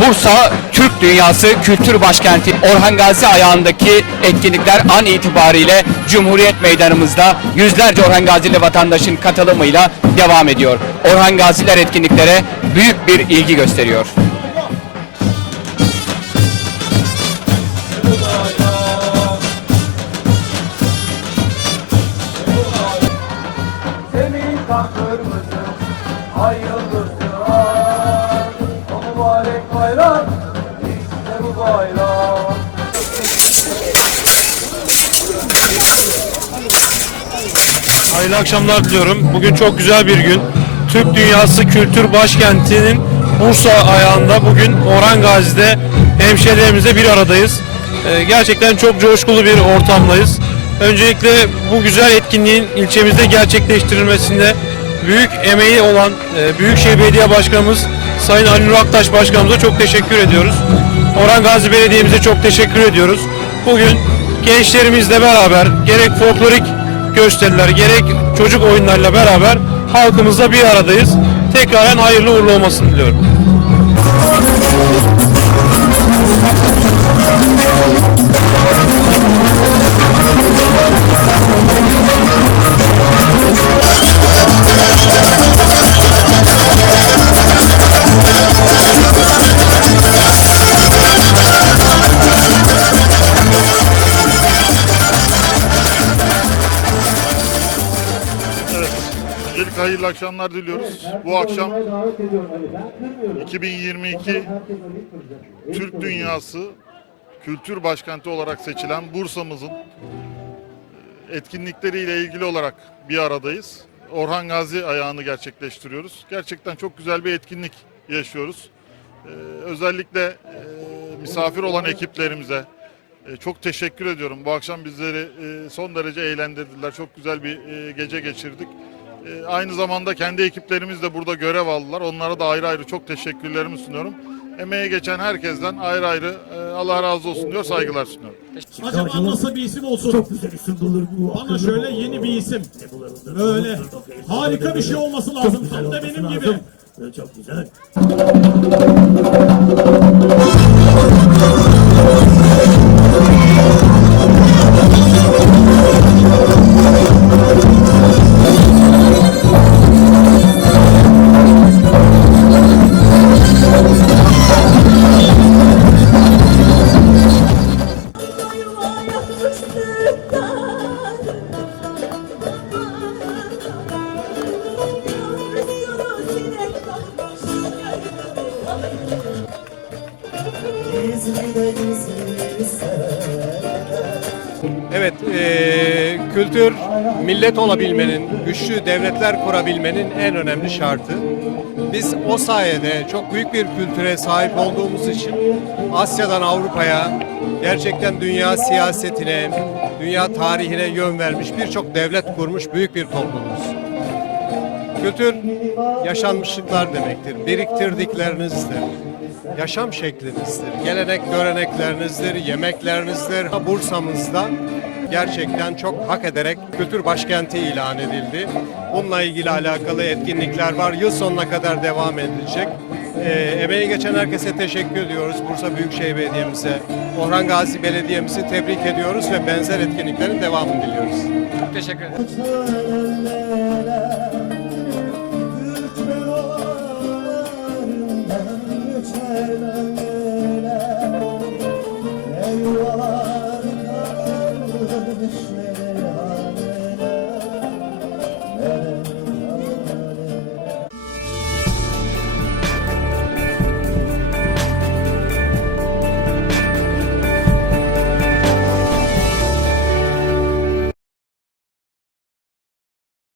Bursa Türk Dünyası Kültür Başkenti Orhan Gazi ayağındaki etkinlikler an itibariyle Cumhuriyet Meydanımızda yüzlerce Orhan Gazili vatandaşın katılımıyla devam ediyor. Orhan Gaziler etkinliklere büyük bir ilgi gösteriyor. Kan kırmızı, ay Hayırlı akşamlar diliyorum. Bugün çok güzel bir gün. Türk Dünyası Kültür Başkenti'nin Bursa ayağında bugün Orhan Gazi'de hemşehrilerimizle bir aradayız. Ee, gerçekten çok coşkulu bir ortamdayız. Öncelikle bu güzel etkinliğin ilçemizde gerçekleştirilmesinde büyük emeği olan e, Büyükşehir Belediye Başkanımız Sayın Ali Nur Aktaş Başkanımıza çok teşekkür ediyoruz. Orhan Gazi Belediye'mize çok teşekkür ediyoruz. Bugün gençlerimizle beraber gerek folklorik gösteriler gerek çocuk oyunlarıyla beraber halkımızla bir aradayız. Tekraren hayırlı uğurlu olmasını diliyorum. Öncelikle hayırlı akşamlar diliyoruz. Bu akşam 2022 Türk Dünyası Kültür Başkenti olarak seçilen Bursa'mızın e, etkinlikleriyle ilgili olarak bir aradayız. Orhan Gazi ayağını gerçekleştiriyoruz. Gerçekten çok güzel bir etkinlik yaşıyoruz. Ee, özellikle e, misafir olan ekiplerimize e, çok teşekkür ediyorum. Bu akşam bizleri e, son derece eğlendirdiler. Çok güzel bir e, gece geçirdik. E, Aynı zamanda kendi ekiplerimiz de burada görev aldılar. Onlara da ayrı ayrı çok teşekkürlerimi sunuyorum. Emeğe geçen herkesten ayrı ayrı e, Allah razı olsun diyor, saygılar sunuyorum. Acaba nasıl bir isim olsun? Çok güzel isim bulur bu. Bana şöyle yeni bir isim. Böyle harika bir şey olması lazım. Tam da benim gibi. Çok güzel. Evet, eee, kültür millet olabilmenin, güçlü devletler kurabilmenin en önemli şartı. Biz o sayede çok büyük bir kültüre sahip olduğumuz için Asya'dan Avrupa'ya gerçekten dünya siyasetine, dünya tarihine yön vermiş birçok devlet kurmuş büyük bir toplumuz. Kültür yaşanmışlıklar demektir, biriktirdiklerinizdir yaşam şeklinizdir, gelenek göreneklerinizdir, yemeklerinizdir. Bursa'mızda gerçekten çok hak ederek kültür başkenti ilan edildi. Bununla ilgili alakalı etkinlikler var. Yıl sonuna kadar devam edilecek. Ee, emeği geçen herkese teşekkür ediyoruz. Bursa Büyükşehir Belediye'mize, Orhan Gazi Belediye'mizi tebrik ediyoruz ve benzer etkinliklerin devamını diliyoruz. Çok teşekkür ederim.